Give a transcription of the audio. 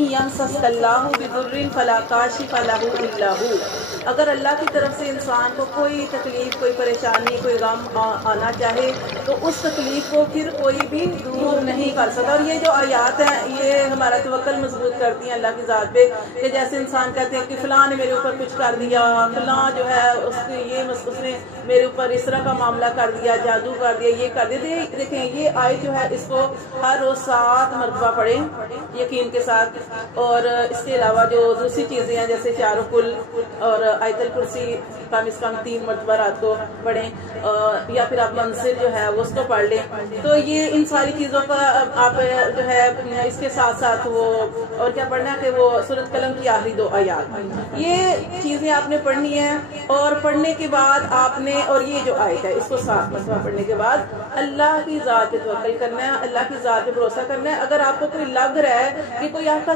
يَمْسَسْكَ اللَّهُ بِضُرٍّ فَلَا كَاشِفَ لَهُ إِلَّا هُوَ۔ اگر اللہ کی طرف سے انسان کو کوئی تکلیف، کوئی پریشانی، کوئی غم آنا چاہے تو اس تکلیف کو پھر کوئی بھی دور نہیں کر سکتا۔ اور یہ جو آیات ہیں یہ ہمارا توکل مضبوط کرتی ہیں اللہ کی ذات پہ، کہ جیسے انسان کہتے ہیں کہ فلاں نے میرے اوپر کچھ کر دیا، فلاں جو ہے اس نے میرے اوپر اس طرح کا معاملہ کر دیا، جادو کر دیا، یہ کر دیا۔ دیکھیں یہ آیت جو ہے اس کو ہر روز 7 مرتبہ پڑھیں یقین کے ساتھ۔ اور اس کے علاوہ جو دوسری چیزیں ہیں جیسے چاروں کل اور آیت الکرسی کم از کم 3 مرتبہ رات کو پڑھیں، یا پھر آپ منزل جو ہے وہ اس کو پڑھ لیں۔ تو یہ ان ساری چیزوں کا آپ جو ہے اس کے ساتھ ساتھ وہ اور کیا پڑھنا ہے کہ وہ سورۃ قلم کی آخری 2 آیات، یہ چیزیں آپ نے پڑھنی ہیں۔ اور پڑھنے کے بعد آپ نے، اور یہ جو آیت ہے اس کو 7 مرتبہ پڑھنے کے بعد اللہ کی ذات پہ توکل کرنا ہے، اللہ کی ذات پہ بھروسہ کرنا ہے۔ اگر آپ کو کوئی لگ رہا ہے کہ کوئی آپ کا